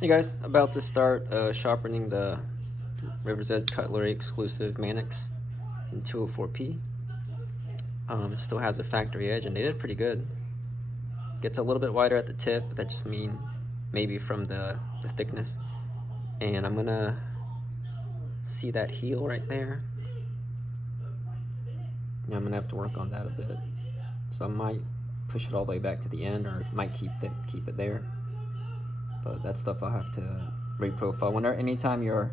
Hey guys, about to start sharpening the River's Edge Cutlery exclusive Manix in 204p. It still has a factory edge and they did pretty good. Gets a little bit wider at the tip, but that just means maybe from the thickness. And I'm gonna see that heel right there. Yeah, I'm gonna have to work on that a bit. So I might push it all the way back to the end, or might keep it there. But that stuff I'll have to reprofile. Anytime you're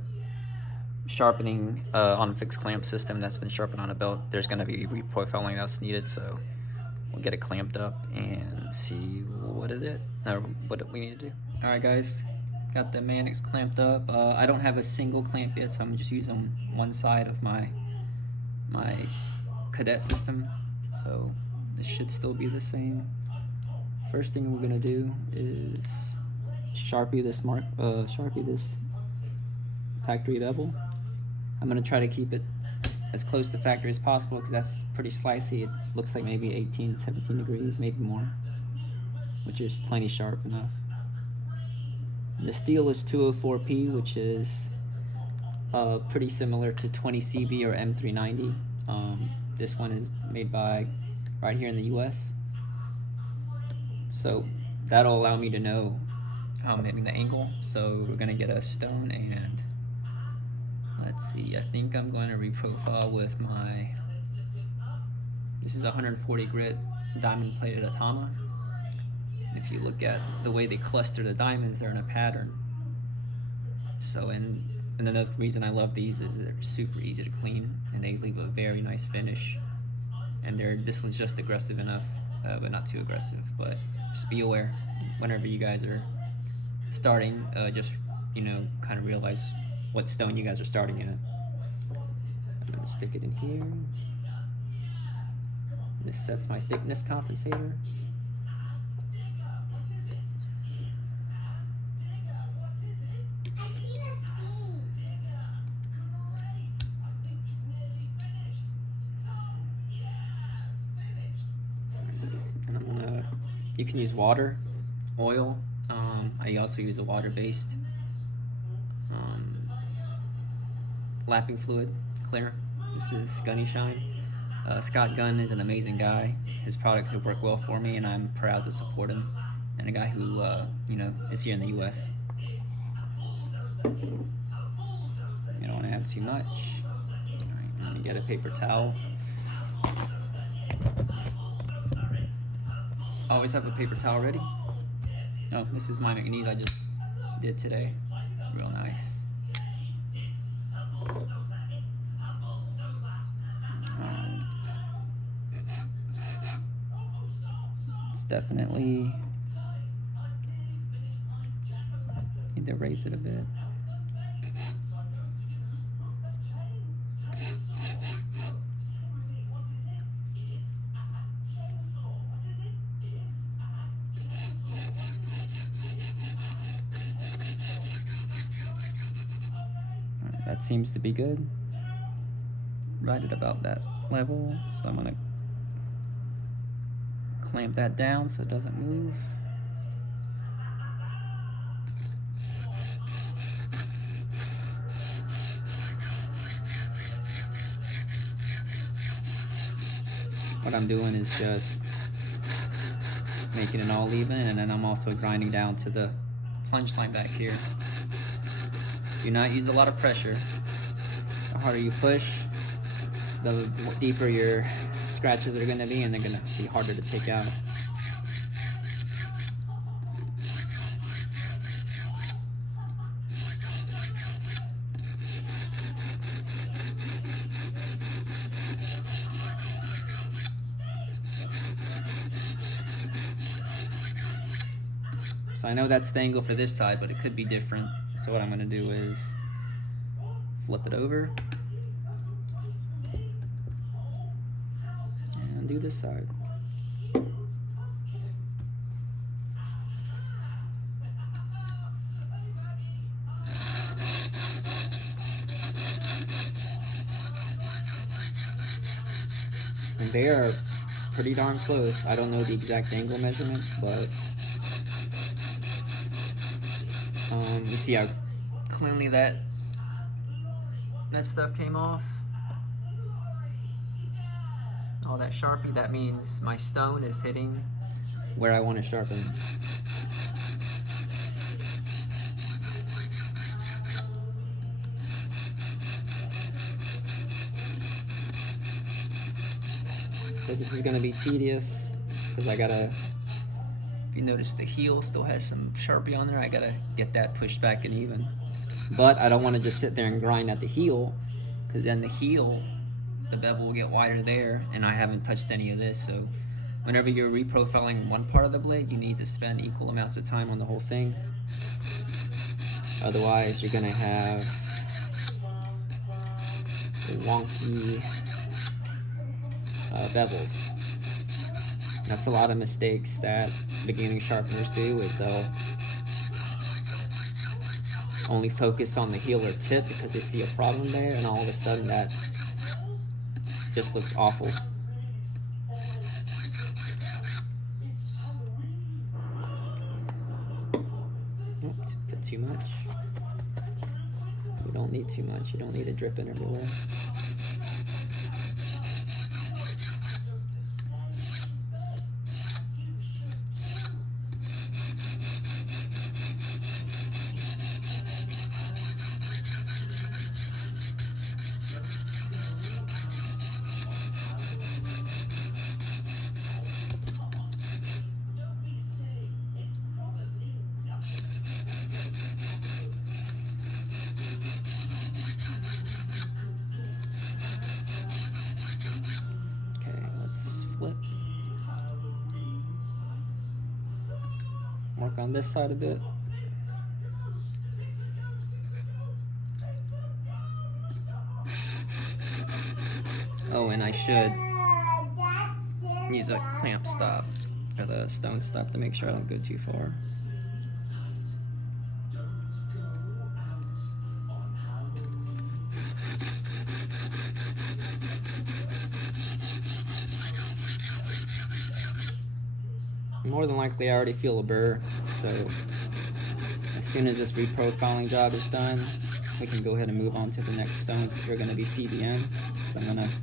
sharpening on a fixed clamp system that's been sharpened on a belt, there's going to be reprofiling that's needed, so we'll get it clamped up and see what we need to do. Alright guys, got the Manix clamped up. I don't have a single clamp yet, so I'm just using one side of my cadet system, so this should still be the same. First thing we're going to do is Sharpie this factory bevel. I'm going to try to keep it as close to factory as possible because that's pretty slicey. It looks like maybe 18, 17 degrees, maybe more, which is plenty sharp enough. The steel is 204p, which is pretty similar to 20CV or M390. This one is made by right here in the US. So that'll allow me to know maybe the angle. So we're going to get a stone and let's see, I think I'm going to reprofile with this is a 140 grit diamond plated Atama. If you look at the way they cluster the diamonds, they're in a pattern. So, and another reason I love these is they're super easy to clean and they leave a very nice finish. And this one's just aggressive enough, but not too aggressive. But just be aware whenever you guys are starting, just, kind of realize what stone you guys are starting at. I'm going to stick it in here. This sets my thickness compensator. And you can use water, oil. I also use a water-based lapping fluid, clear. This is Gunny Shine. Scott Gunn is an amazing guy. His products have worked well for me and I'm proud to support him. And a guy who, is here in the US. You don't want to add too much. Alright, let me get a paper towel. Always have a paper towel ready. Oh, this is my McNeese I just did today. Real nice. It's definitely need to raise it a bit. That seems to be good. Right at about that level. So I'm gonna clamp that down so it doesn't move. What I'm doing is just making it all even, and then I'm also grinding down to the plunge line back here. Do not use a lot of pressure. The harder you push, the deeper your scratches are going to be, and they're going to be harder to take out. So I know that's the angle for this side, but it could be different. So what I'm going to do is flip it over and do this side. And they are pretty darn close. I don't know the exact angle measurement, but You see how cleanly that stuff came off? All that Sharpie, that means my stone is hitting where I want to sharpen. So this is going to be tedious because I gotta, if you notice the heel still has some Sharpie on there, I gotta get that pushed back and even. But I don't want to just sit there and grind at the heel, because then the heel, the bevel will get wider there, and I haven't touched any of this. So whenever you're reprofiling one part of the blade, you need to spend equal amounts of time on the whole thing. Otherwise, you're gonna have wonky bevels. That's a lot of mistakes that beginning sharpeners do, is they'll only focus on the heel or tip because they see a problem there, and all of a sudden that just looks awful. Put too much. You don't need too much. You don't need it dripping everywhere. Work on this side a bit. Oh, and I should use a clamp stop, or the stone stop, to make sure I don't go too far. More than likely I already feel a burr, so as soon as this reprofiling job is done, we can go ahead and move on to the next stones, which are going to be CBN. So I'm going to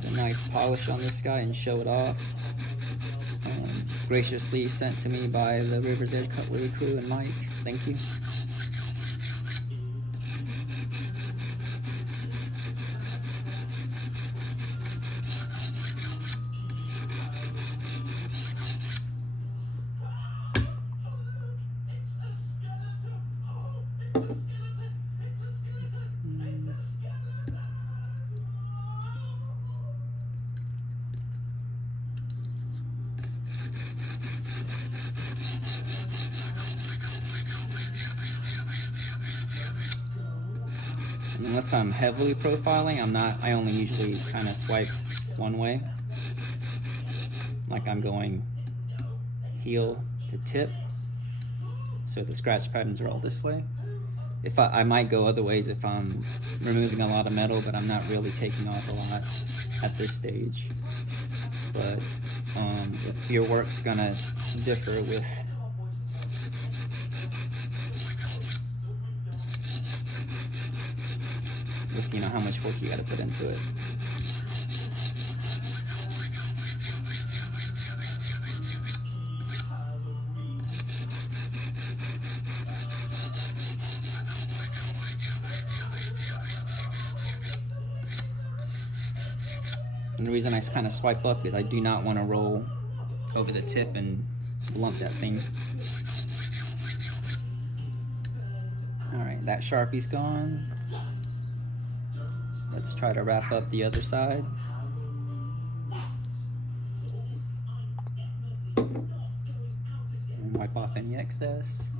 put a nice polish on this guy and show it off. Graciously sent to me by the River's Edge Cutlery crew and Mike. Thank you. Unless I'm heavily profiling, I only usually kind of swipe one way. Like I'm going heel to tip, so the scratch patterns are all this way. If I might go other ways if I'm removing a lot of metal, but I'm not really taking off a lot at this stage. But if your work's gonna differ with you know how much work you got to put into it. And the reason I kind of swipe up is I do not want to roll over the tip and blunt that thing. Alright, that Sharpie's gone. Let's try to wrap up the other side. And wipe off any excess.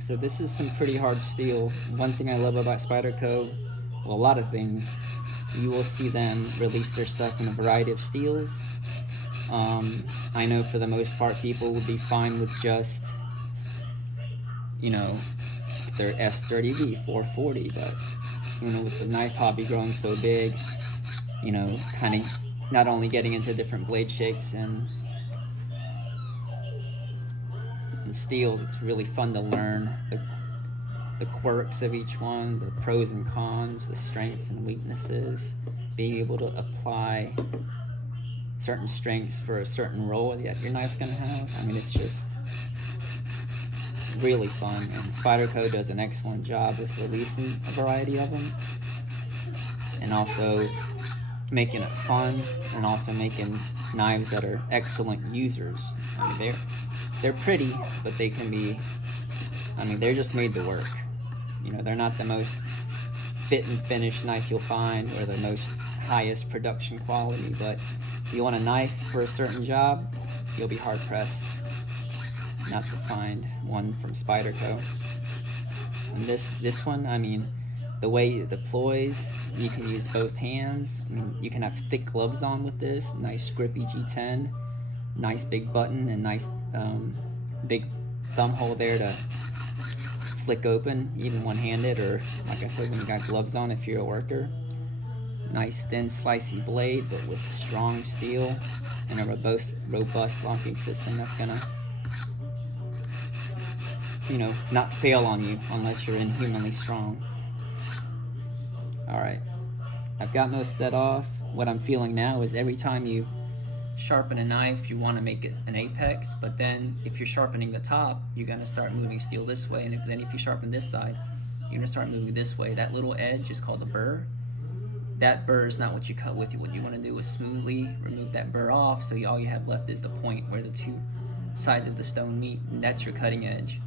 So this is some pretty hard steel. One thing I love about Spyderco, well, a lot of things, you will see them release their stuff in a variety of steels. I know for the most part people would be fine with just, you know, their S30V 440, but you know, with the knife hobby growing so big, you know, kind of not only getting into different blade shapes and steels, it's really fun to learn the quirks of each one, the pros and cons, the strengths and weaknesses, being able to apply certain strengths for a certain role that your knife's gonna have. I mean, it's just really fun, and Spyderco does an excellent job with releasing a variety of them, and also making it fun, and also making knives that are excellent users. I mean, they're pretty, but they can be, I mean, they're just made to work. You know, they're not the most fit and finish knife you'll find, or the most highest production quality, but if you want a knife for a certain job, you'll be hard pressed not to find one from Spyderco. And this one, I mean, the way it deploys, you can use both hands. I mean, you can have thick gloves on with this, nice grippy G10, nice big button, and nice big thumb hole there to flick open, even one-handed, or like I said, when you got gloves on if you're a worker. Nice thin slicey blade, but with strong steel and a robust locking system that's gonna, you know, not fail on you unless you're inhumanly strong. Alright, I've got most of that off. What I'm feeling now is every time you sharpen a knife, you want to make it an apex, but then if you're sharpening the top, you're going to start moving steel this way, and then if you sharpen this side, you're going to start moving this way. That little edge is called a burr. That burr is not what you cut with. What you want to do is smoothly remove that burr off, so all you have left is the point where the two sides of the stone meet, and that's your cutting edge.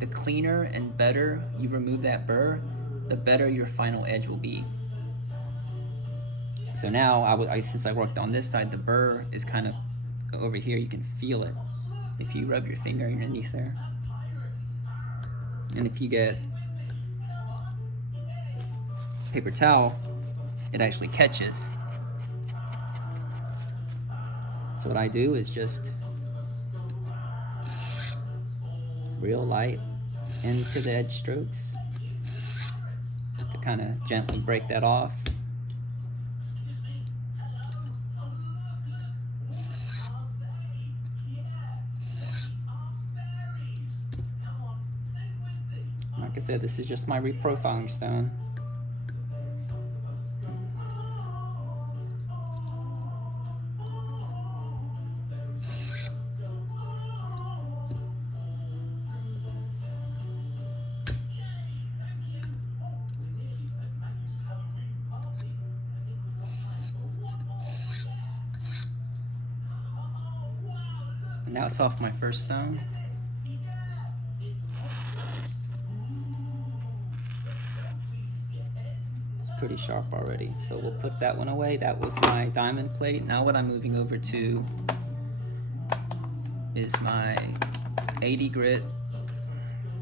The cleaner and better you remove that burr, the better your final edge will be. So now, since I worked on this side, the burr is kind of over here. You can feel it if you rub your finger underneath there. And if you get paper towel, it actually catches. So what I do is just real light into the edge strokes to kind of gently break that off. Like I said, this is just my reprofiling stone. And now it's off my first stone. Pretty sharp already, so we'll put that one away. That was my diamond plate. Now what I'm moving over to is my 80 grit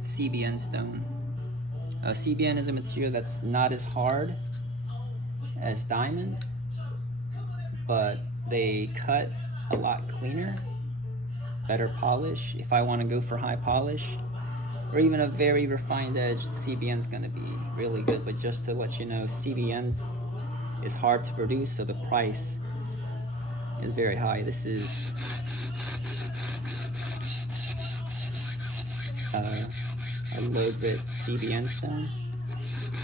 CBN stone. CBN is a material that's not as hard as diamond, but they cut a lot cleaner, better polish. If I want to go for high polish, or even a very refined edge, CBN is going to be really good. But just to let you know, CBN is hard to produce, so the price is very high. This is a low grit CBN stone.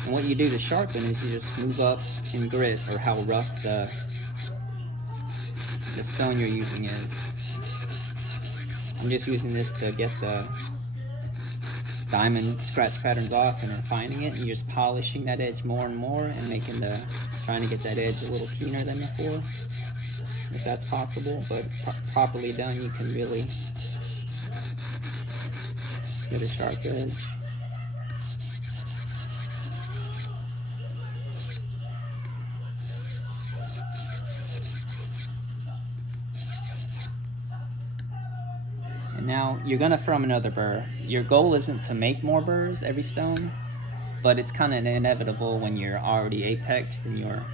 And what you do to sharpen is you just move up in grit, or how rough the stone you're using is. I'm just using this to get the diamond scratch patterns off and refining it, and you're just polishing that edge more and more and trying to get that edge a little keener than before, if that's possible. But properly done, you can really get a sharp edge. And now you're gonna throw another burr. Your goal isn't to make more burrs every stone. but it's kind of inevitable when you're already apexed and you're,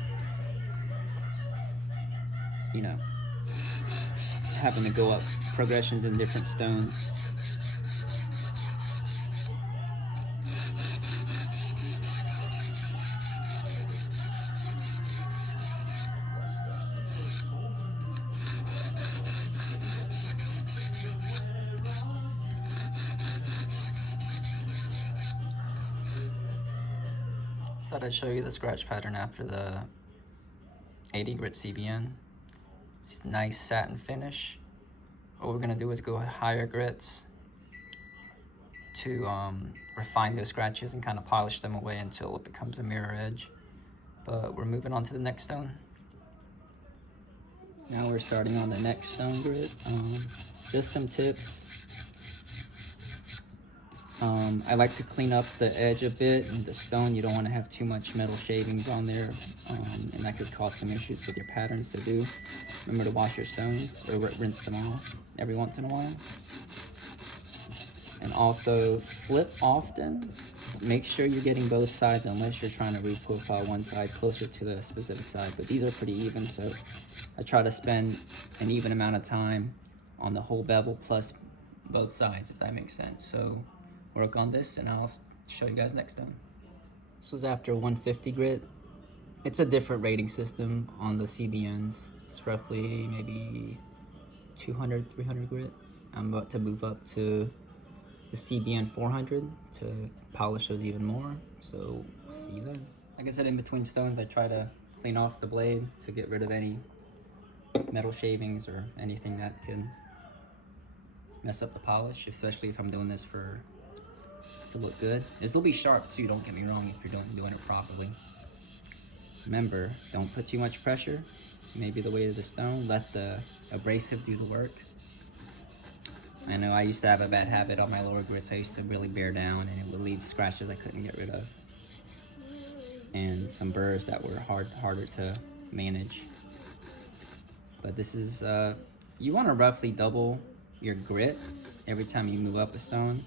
you know, having to go up progressions in different stones. Thought I'd show you the scratch pattern after the 80 grit CBN. It's a nice satin finish. What we're gonna do is go higher grits to refine those scratches and kind of polish them away until it becomes a mirror edge. But we're moving on to the next stone. Now we're starting on the next stone grit. Just some tips. I like to clean up the edge a bit and the stone. You don't want to have too much metal shavings on there, and that could cause some issues with your patterns to do. Remember to wash your stones or rinse them off every once in a while. And also flip often. Make sure you're getting both sides unless you're trying to reprofile one side closer to the specific side. But these are pretty even, so I try to spend an even amount of time on the whole bevel plus both sides, if that makes sense. So work on this and I'll show you guys next stone. This was after 150 grit. It's a different rating system on the CBNs. It's roughly maybe 200, 300 grit. I'm about to move up to the CBN 400 to polish those even more. So see you then. Like I said, in between stones, I try to clean off the blade to get rid of any metal shavings or anything that can mess up the polish, especially if I'm doing this to look good. This will be sharp too, don't get me wrong, if you're doing it properly. Remember, don't put too much pressure. Maybe the weight of the stone, let the abrasive do the work. I know I used to have a bad habit on my lower grits. I used to really bear down and it would leave scratches I couldn't get rid of. And some burrs that were harder to manage. But this is, you want to roughly double your grit every time you move up a stone.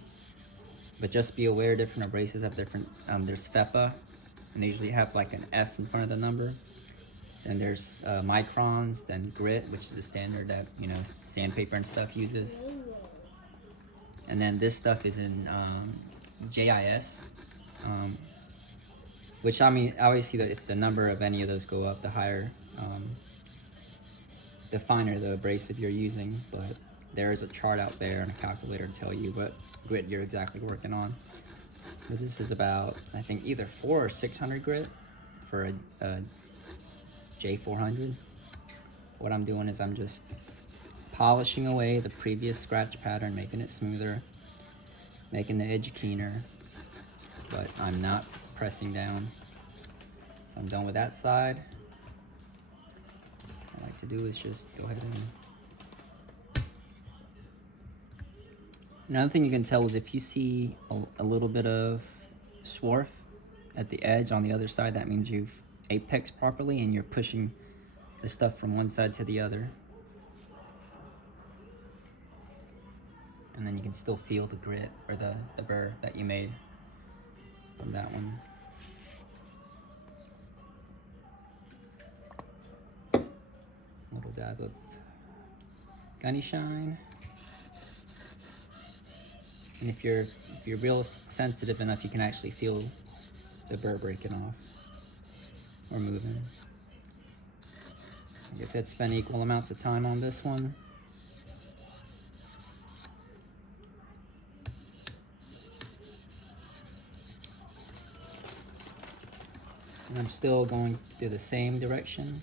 But just be aware different abrasives have different, there's FEPA, and they usually have like an F in front of the number. Then there's microns, then grit, which is the standard that, you know, sandpaper and stuff uses. And then this stuff is in JIS, which I mean, obviously if the number of any of those go up, the higher, the finer the abrasive you're using. But there is a chart out there and a calculator to tell you what grit you're exactly working on. But this is about, I think, either 400 or 600 grit for a J400. What I'm doing is I'm just polishing away the previous scratch pattern, making it smoother, making the edge keener, but I'm not pressing down. So I'm done with that side. What I like to do is just go ahead and... Another thing you can tell is if you see a little bit of swarf at the edge on the other side, that means you've apexed properly and you're pushing the stuff from one side to the other. And then you can still feel the grit or the burr that you made from that one. Little dab of Gunny shine. And if you're real sensitive enough, you can actually feel the burr breaking off or moving. Like I said, spend equal amounts of time on this one. And I'm still going through the same direction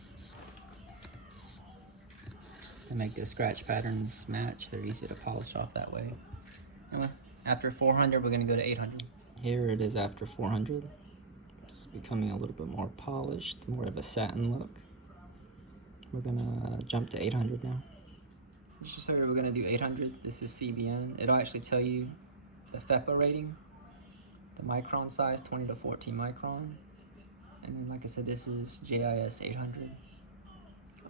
to make the scratch patterns match. They're easier to polish off that way. Anyway, after 400, we're gonna go to 800. Here it is after 400. It's becoming a little bit more polished, more of a satin look. We're gonna jump to 800 now. Just so we're gonna do 800. This is CBN. It'll actually tell you the FEPA rating, the micron size, 20 to 14 micron. And then, like I said, this is JIS 800.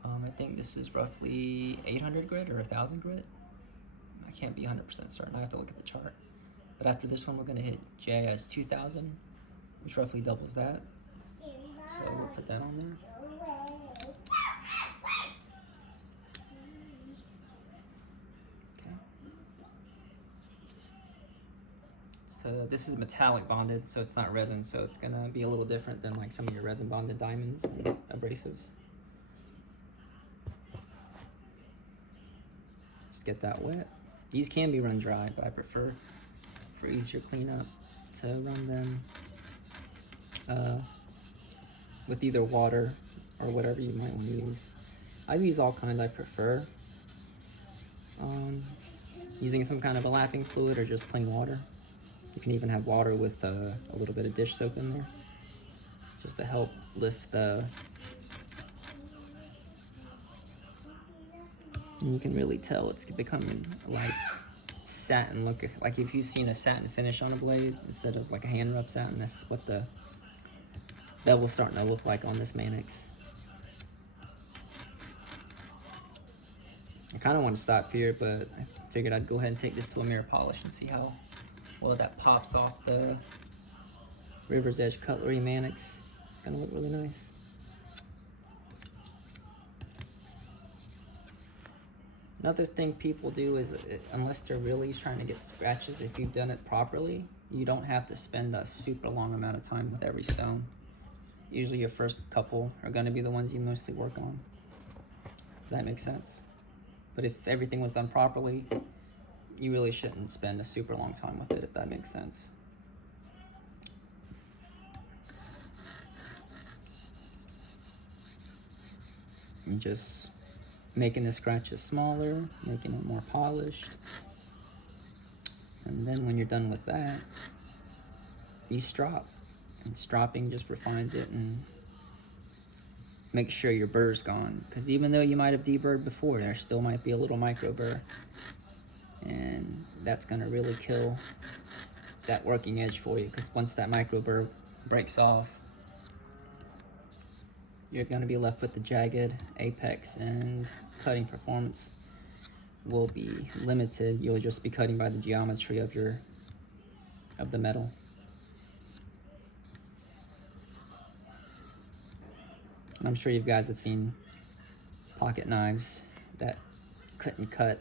I think this is roughly 800 grit or 1,000 grit. I can't be 100% certain. I have to look at the chart. But after this one, we're gonna hit JIS 2000, which roughly doubles that. So we'll put that on there. Okay. So this is metallic bonded, so it's not resin, so it's gonna be a little different than like some of your resin bonded diamonds and abrasives. Just get that wet. These can be run dry, but I prefer, for easier cleanup, to run them with either water or whatever you might want to use. I use all kinds. I prefer using some kind of a lapping fluid or just plain water. You can even have water with a little bit of dish soap in there, just to help lift the. And you can really tell it's becoming a nice satin look. Like if you've seen a satin finish on a blade instead of like a hand rub satin, that's what the bevel's starting to look like on this Manix. I kind of want to stop here, but I figured I'd go ahead and take this to a mirror polish and see how well that pops off the River's Edge Cutlery Manix. It's gonna look really nice. Another thing people do is, unless they're really trying to get scratches, if you've done it properly, you don't have to spend a super long amount of time with every stone. Usually your first couple are gonna be the ones you mostly work on. Does that make sense? But if everything was done properly, you really shouldn't spend a super long time with it, if that makes sense. And just making the scratches smaller, making it more polished. And then when you're done with that, you strop. And stropping just refines it and makes sure your burr's gone. Because even though you might have deburred before, there still might be a little micro burr. And that's gonna really kill that working edge for you, because once that micro burr breaks off, you're gonna be left with the jagged apex, and cutting performance will be limited. You'll just be cutting by the geometry of the metal. And I'm sure you guys have seen pocket knives that couldn't cut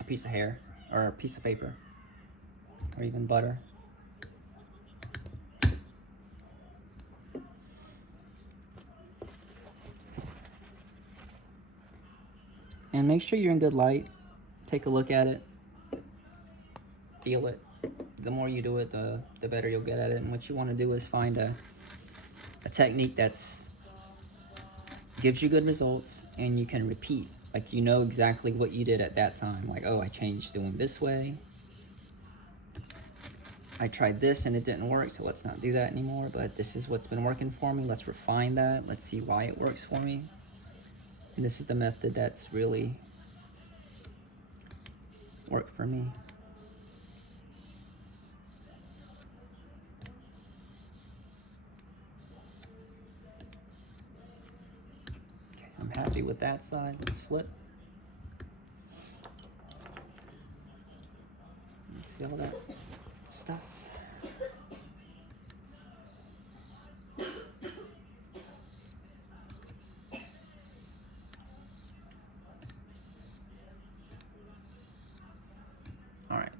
a piece of hair or a piece of paper or even butter. And make sure you're in good light. Take a look at it. Feel it. The more you do it, the better you'll get at it. And what you want to do is find a technique that's gives you good results and you can repeat. Like, you know exactly what you did at that time. Like, oh, I changed doing this way. I tried this and it didn't work, so let's not do that anymore. But this is what's been working for me. Let's refine that. Let's see why it works for me. And this is the method that's really worked for me. Okay, I'm happy with that side. Let's flip. Let's see all that stuff. Alright,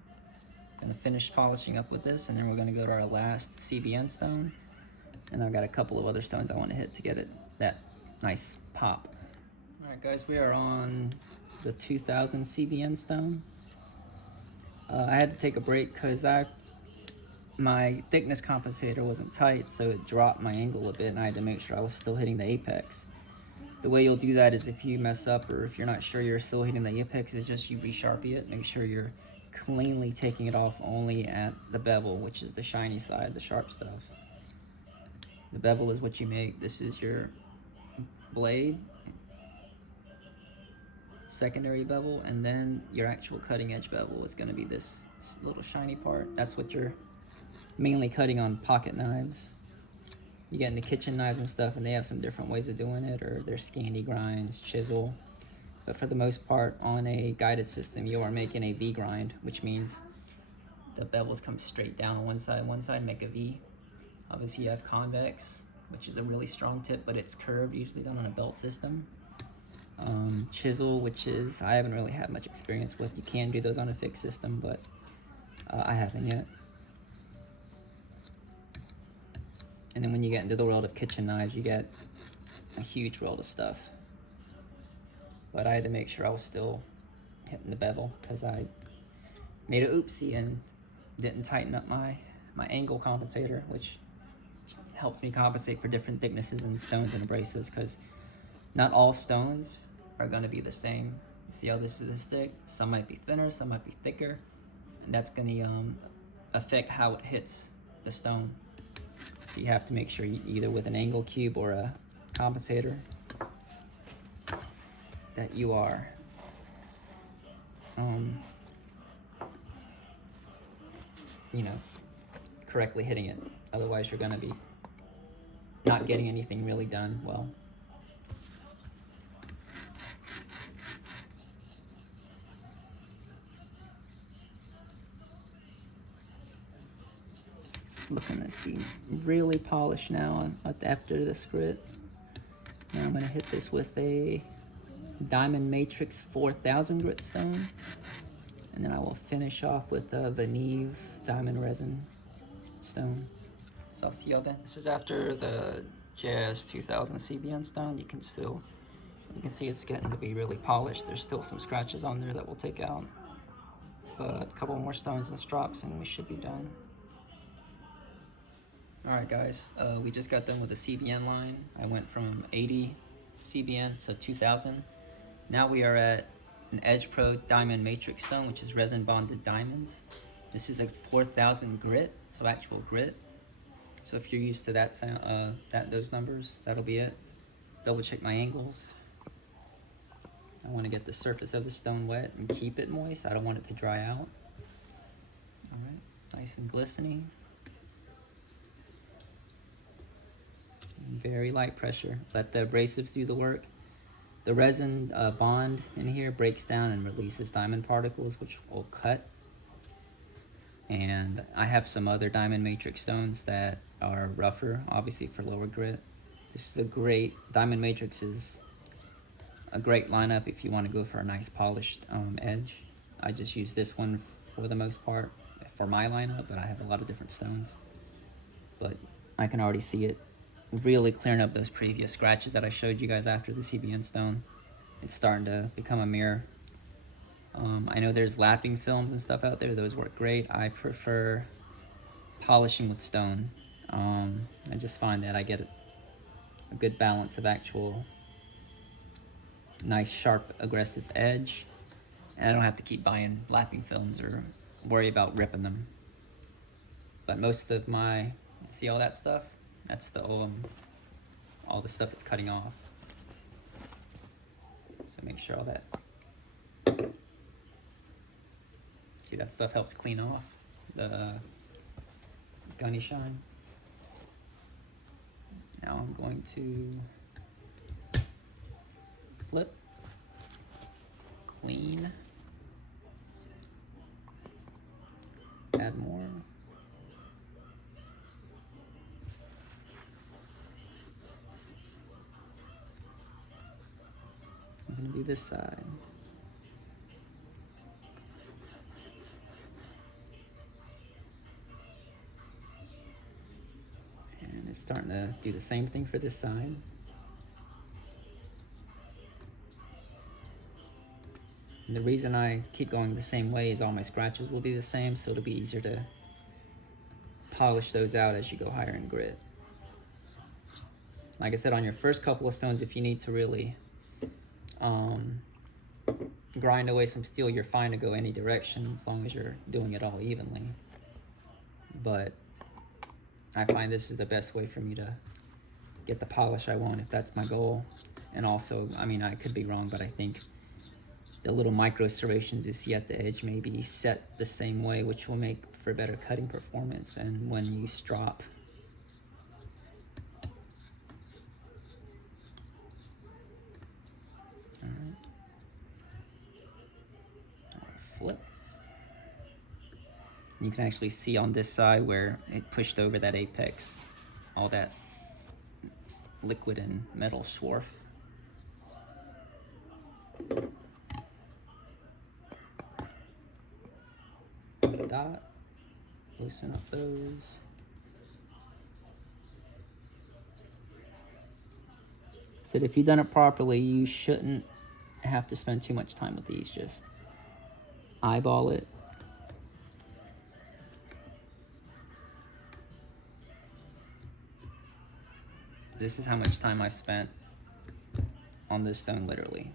gonna finish polishing up with this, and then we're gonna go to our last CBN stone. And I've got a couple of other stones I want to hit to get it that nice pop. Alright guys, we are on the 2000 CBN stone. I had to take a break because my thickness compensator wasn't tight, so it dropped my angle a bit, and I had to make sure I was still hitting the apex. The way you'll do that is, if you mess up or if you're not sure you're still hitting the apex, is just you re-sharpie it. Make sure you're cleanly taking it off only at the bevel, which is the shiny side, the sharp stuff. The bevel is what you make. This is your blade, secondary bevel, and then your actual cutting edge bevel is going to be this little shiny part. That's what you're mainly cutting on pocket knives. You get into kitchen knives and stuff, and they have some different ways of doing it, or there's Scandi grinds, chisel. But for the most part, on a guided system, you are making a V grind, which means the bevels come straight down on one side, make a V. Obviously you have convex, which is a really strong tip, but it's curved, usually done on a belt system. Chisel, which is, I haven't really had much experience with. You can do those on a fixed system, but I haven't yet. And then when you get into the world of kitchen knives, you get a huge world of stuff. But I had to make sure I was still hitting the bevel, because I made an oopsie and didn't tighten up my angle compensator, which helps me compensate for different thicknesses in stones and abrasives, because not all stones are going to be the same. You see how this is this thick? Some might be thinner, some might be thicker, and that's going to affect how it hits the stone. So you have to make sure you, either with an angle cube or a compensator, that you are you know, correctly hitting it. Otherwise you're going to be not getting anything really done well. Looking to see really polished now after this grit. Now I'm going to hit this with a Diamond Matrix 4000 grit stone, and then I will finish off with a venev diamond resin stone. So I'll see y'all then. This is after the Jazz 2000 CBN stone. You can see it's getting to be really polished. There's still some scratches on there that we'll take out, but a couple more stones and strops and we should be done. Alright guys, we just got done with the CBN line. I went from 80 CBN to 2000. Now we are at an Edge Pro Diamond Matrix Stone, which is resin bonded diamonds. This is a 4000 grit, so actual grit. So if you're used to that sound, those numbers, that'll be it. Double check my angles. I want to get the surface of the stone wet and keep it moist. I don't want it to dry out. Alright, nice and glistening. Very light pressure. Let the abrasives do the work. The resin bond in here breaks down and releases diamond particles, which will cut. And I have some other diamond matrix stones that are rougher, obviously for lower grit. This is a great, diamond matrix is a great lineup if you want to go for a nice polished edge. I just use this one for the most part for my lineup, but I have a lot of different stones. But I can already see it really clearing up those previous scratches that I showed you guys after the CBN stone. It's starting to become a mirror. I know there's lapping films and stuff out there. Those work great. I prefer polishing with stone. I just find that I get a good balance of actual nice, sharp, aggressive edge. And I don't have to keep buying lapping films or worry about ripping them. But most of my, see all that stuff? That's the all the stuff it's cutting off. So make sure all that, see that stuff helps clean off the gunny shine. Now I'm going to flip, clean, add more. I'm going to do this side. And it's starting to do the same thing for this side. And the reason I keep going the same way is all my scratches will be the same, so it'll be easier to polish those out as you go higher in grit. Like I said, on your first couple of stones, if you need to really grind away some steel, you're fine to go any direction as long as you're doing it all evenly. But I find this is the best way for me to get the polish I want if that's my goal. And also, I mean, I could be wrong, but I think the little micro serrations you see at the edge may be set the same way, which will make for better cutting performance and when you strop. Flip. You can actually see on this side where it pushed over that apex. all that liquid and metal swarf. Dot, loosen up those. Said if you've done it properly, you shouldn't have to spend too much time with these. Just eyeball it. This is how much time I spent on this stone, literally.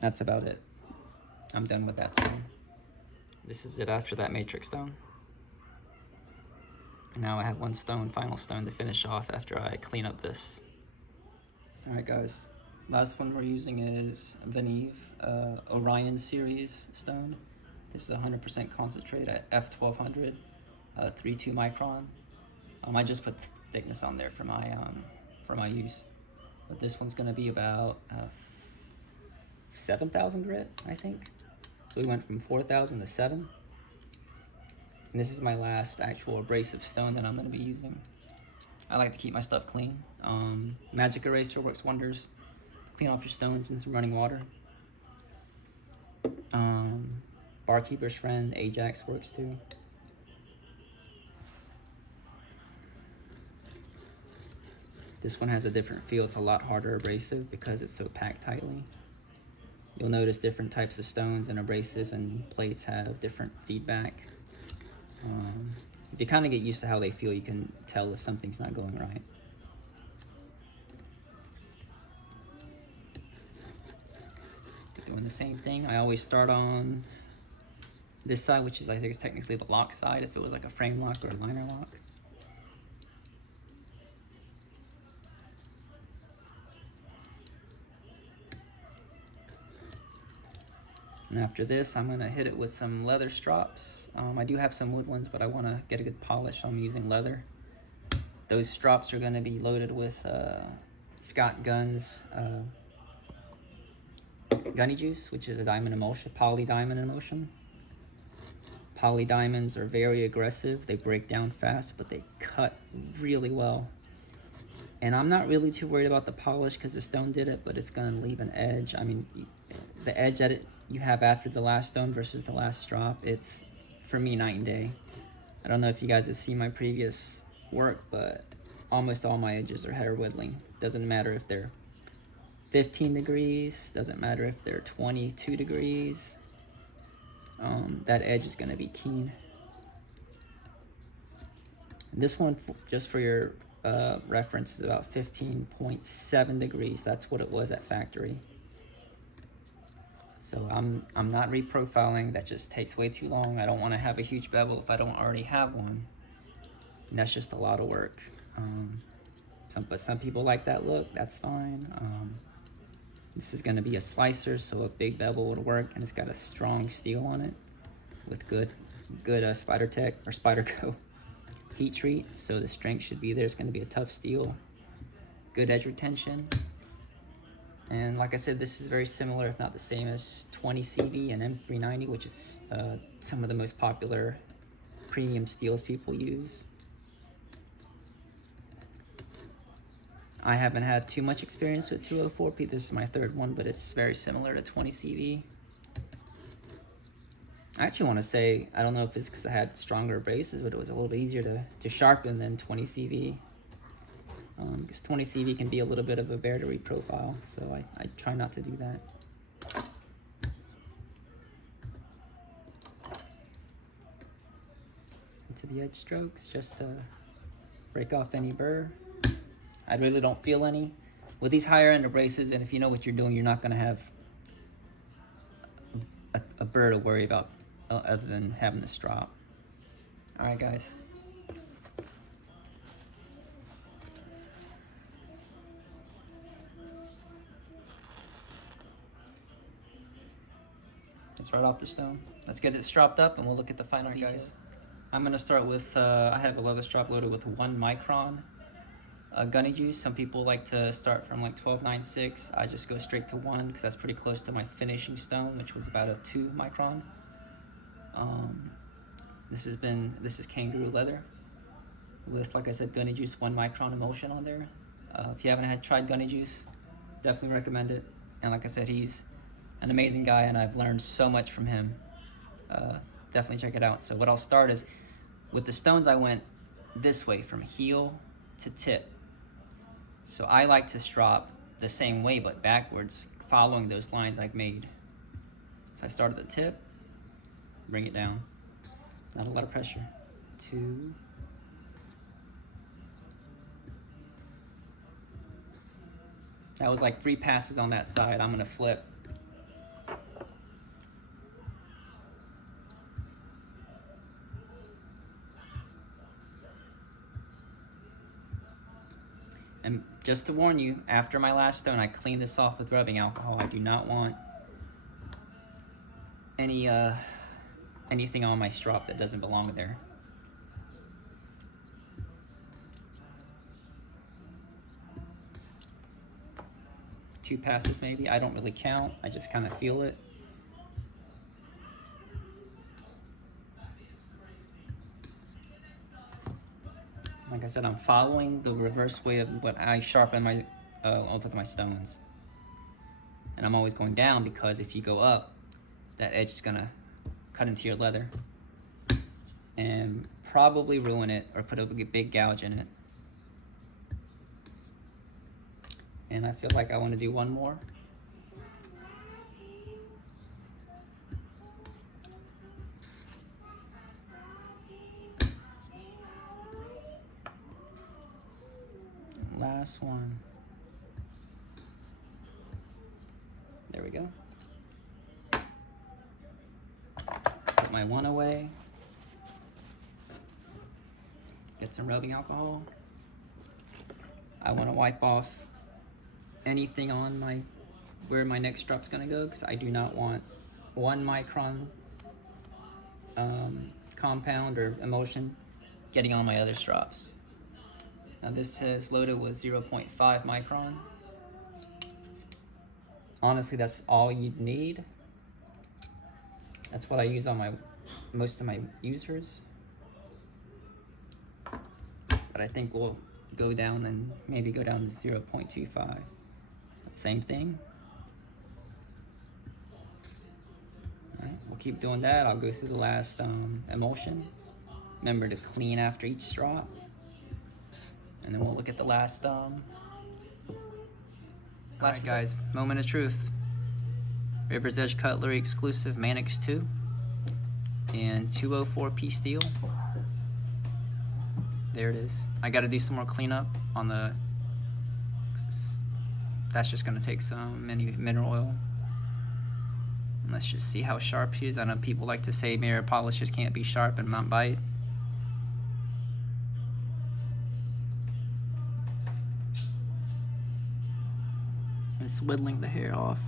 That's about it. I'm done with that stone. This is it after that matrix stone. And now I have one stone, final stone to finish off after I clean up this. Alright guys, last one we're using is venev, Orion series stone. This is 100% concentrate at F1200, 3.2 micron. I just put the thickness on there for my use. But this one's gonna be about 7,000 grit, I think. So we went from 4,000 to 7. And this is my last actual abrasive stone that I'm gonna be using. I like to keep my stuff clean. Magic eraser works wonders. Clean off your stones in some running water. Barkeeper's Friend, Ajax works too. This one has a different feel. It's a lot harder abrasive because it's so packed tightly. You'll notice different types of stones and abrasives and plates have different feedback. If you kind of get used to how they feel, you can tell if something's not going right. Doing the same thing. I always start on this side, which is, I think, is technically the lock side if it was like a frame lock or a liner lock. And after this, I'm gonna hit it with some leather strops. I do have some wood ones, but I wanna get a good polish, so I'm using leather. Those strops are gonna be loaded with Scott Gunn's Gunny juice, which is a diamond emulsion, poly diamond emulsion. Poly diamonds are very aggressive. They break down fast, but they cut really well. And I'm not really too worried about the polish because the stone did it, but it's gonna leave an edge. I mean, the edge that you have after the last stone versus the last strop, it's, for me, night and day. I don't know if you guys have seen my previous work, but almost all my edges are header whittling. Doesn't matter if they're 15 degrees, doesn't matter if they're 22 degrees. That edge is gonna be keen. And this one, just for your reference, is about 15.7 degrees. That's what it was at factory. So I'm not reprofiling. That just takes way too long. I don't want to have a huge bevel if I don't already have one. And that's just a lot of work. But some people like that look. That's fine. This is going to be a slicer, so a big bevel would work, and it's got a strong steel on it with good Spyderco heat treat. So the strength should be there. It's going to be a tough steel, good edge retention. And like I said, this is very similar, if not the same, as 20 CV and M390, which is some of the most popular premium steels people use. I haven't had too much experience with 204P. This is my third one, but it's very similar to 20 CV. I actually want to say, I don't know if it's because I had stronger abrasives, but it was a little bit easier to sharpen than 20 CV. Because 20 CV can be a little bit of a bear to reprofile, so I try not to do that. Into the edge strokes, just to break off any burr. I really don't feel any. With these higher end abrasives, and if you know what you're doing, you're not going to have a burr to worry about other than having the strop. Alright guys. Let's right off the stone. Let's get it stropped up and we'll look at the final details. Guys, I'm going to start with, I have a leather strop loaded with 1 micron Gunny juice. Some people like to start from like 12.96. I just go straight to 1 because that's pretty close to my finishing stone, which was about a 2 micron. This is kangaroo leather with, like I said, Gunny juice 1 micron emulsion on there. If you haven't tried Gunny juice, definitely recommend it. And like I said, he's an amazing guy, and I've learned so much from him. Definitely check it out. So what I'll start is, with the stones, I went this way from heel to tip. So I like to strop the same way but backwards, following those lines I've made. So I start at the tip, bring it down. Not a lot of pressure. 2. That was like 3 passes on that side. I'm gonna flip. And just to warn you, after my last stone, I cleaned this off with rubbing alcohol. I do not want anything on my strop that doesn't belong there. Two passes maybe. I don't really count. I just kind of feel it. Like I said, I'm following the reverse way of what I sharpen my with my stones. And I'm always going down, because if you go up, that edge is gonna cut into your leather and probably ruin it or put a big gouge in it. And I feel like I want to do one more. Last one. There we go. Put my one away. Get some rubbing alcohol. I want to wipe off anything on where my next drop's gonna go, because I do not want 1 micron compound or emulsion getting on my other straps. Now this is loaded with 0.5 micron. Honestly, that's all you'd need. That's what I use on most of my users. But I think we'll go down and maybe go down to 0.25. Same thing. All right, we'll keep doing that. I'll go through the last emulsion. Remember to clean after each strop. And then we'll look at the last Alright guys, moment of truth. River's Edge Cutlery exclusive Manix 2 and 204p steel. There it is. I gotta do some more cleanup on the, that's just gonna take some mineral oil. And let's just see how sharp she is. I know people like to say mirror polishes can't be sharp and not bite. It's whittling the hair off.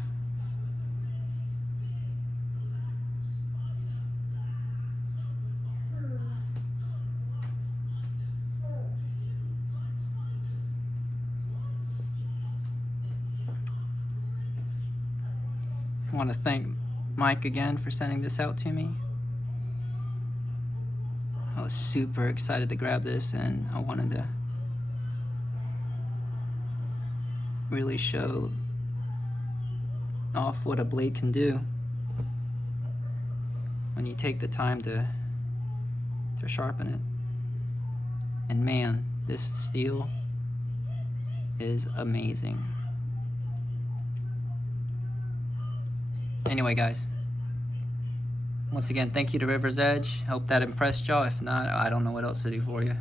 I want to thank Mike again for sending this out to me. I was super excited to grab this, and I wanted to really show off what a blade can do when you take the time to sharpen it. And man, this steel is amazing. Anyway guys, once again, thank you to River's Edge. Hope that impressed y'all. If not, I don't know what else to do for you.